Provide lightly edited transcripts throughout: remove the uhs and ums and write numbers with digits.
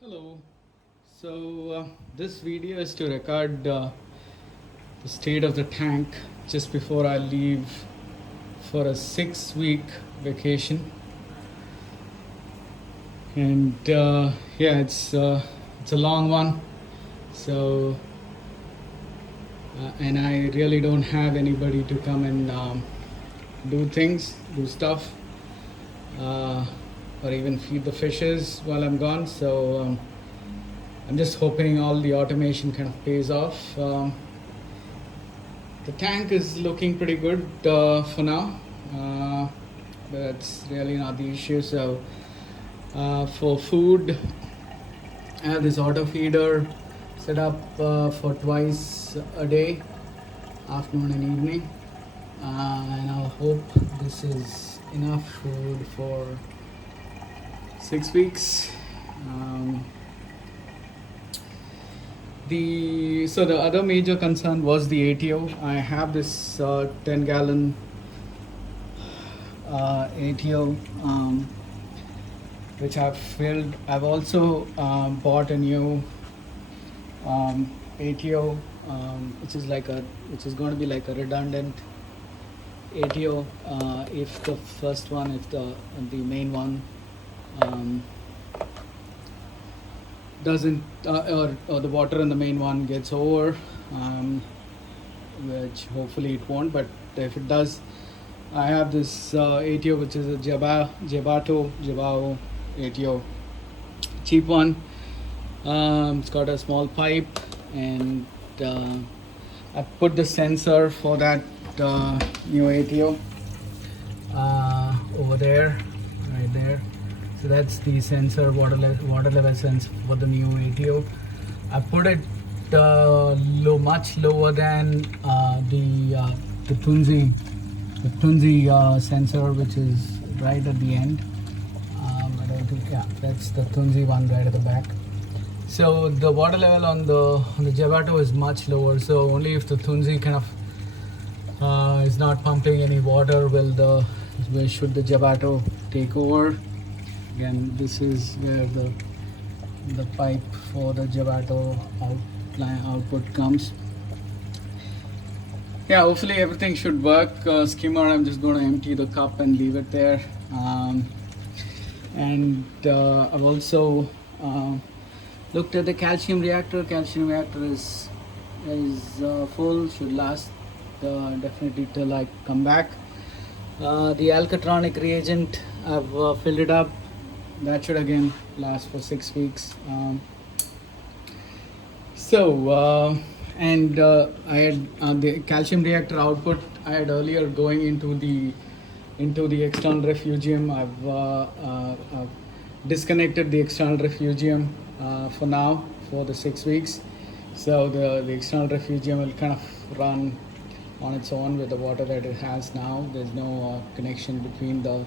Hello. This video is to record the state of the tank just before I leave for a 6 week vacation. And yeah, it's a long one. So and I really don't have anybody to come and do stuff, uh, or even feed the fishes while I'm gone. I'm just hoping all the automation kind of pays off. The tank is looking pretty good for now, but that's really not the issue. For food, I have this auto feeder set up for twice a day, afternoon and evening, and I'll hope this is enough food for 6 weeks. Um, the other major concern was the ATO. I have this 10-gallon ATO, which I've filled. I've also bought a new ATO, which is going to be like a redundant ATO. If the main one doesn't or the water in the main one gets over, which hopefully it won't, but if it does, I have this ATO, which is a Jabao ATO, cheap one. It's got a small pipe, and I put the sensor for that new ATO over there, right there. So that's the sensor, water level sensor for the new ATO. I put it much lower than the Tunzi sensor, which is right at the end. I don't think, yeah, that's the Tunzi one right at the back. So the water level on the Javato is much lower. So only if the Tunzi kind of is not pumping any water should the Javato take over. Again, this is where the pipe for the Javato output comes. Yeah, hopefully everything should work. Skimmer, I'm just going to empty the cup and leave it there. And I've also looked at the calcium reactor. Calcium reactor is full, should last definitely till I come back. The Alcatronic reagent, I've filled it up. That should again last for 6 weeks. I had the calcium reactor output. I had earlier going into the external refugium. I've disconnected the external refugium for now for the 6 weeks. So the external refugium will kind of run on its own with the water that it has now. There's no connection between the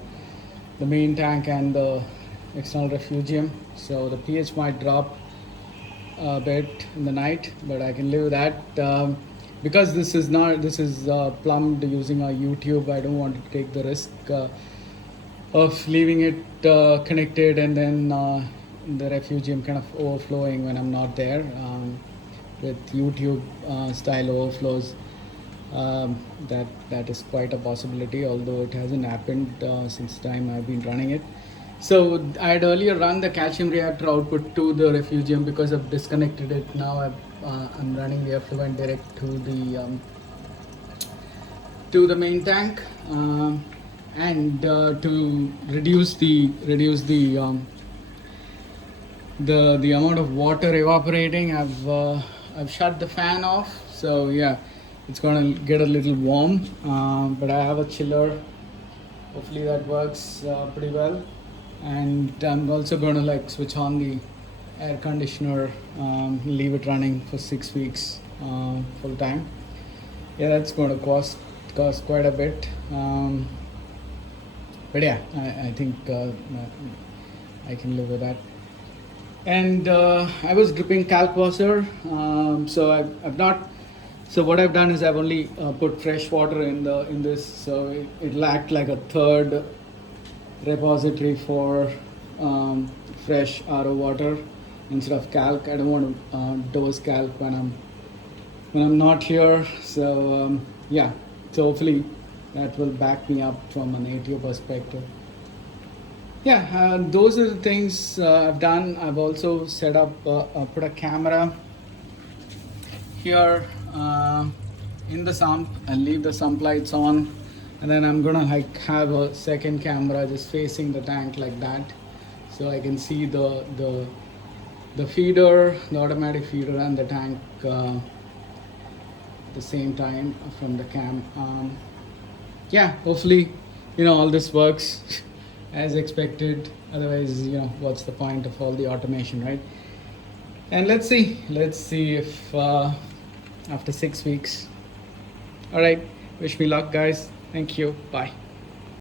main tank and the external refugium, so the pH might drop a bit in the night, but I can live with that. Because this is plumbed using a U-tube, I don't want to take the risk of leaving it connected and then the refugium kind of overflowing when I'm not there, with U-tube style overflows. That is quite a possibility, although it hasn't happened since the time I've been running it. So I had earlier run the calcium reactor output to the refugium. Because I've disconnected it now, I'm running the effluent direct to the main tank, and to reduce the amount of water evaporating, I've shut the fan off. So yeah, it's gonna get a little warm, but I have a chiller. Hopefully that works pretty well. And I'm also going to switch on the air conditioner, leave it running for 6 weeks full time. Yeah, that's going to cost quite a bit, but yeah, I think I can live with that. And I was dripping calc washer, so I've not. So what I've done is I've only put fresh water in this, so it'll act like a third repository for fresh RO water. instead of calc. I don't want to dose calc when I'm not here. So yeah, so hopefully that will back me up from an ATO perspective. Yeah, those are the things I've done. I've also set up, put a camera here in the sump. I'll leave the sump lights on, and then I'm gonna like have a second camera just facing the tank like that, so I can see the feeder, the automatic feeder, and the tank at the same time from the cam. Yeah, hopefully, all this works as expected. Otherwise, what's the point of all the automation, right? And let's see if after 6 weeks. All right, wish me luck, guys. Thank you. Bye.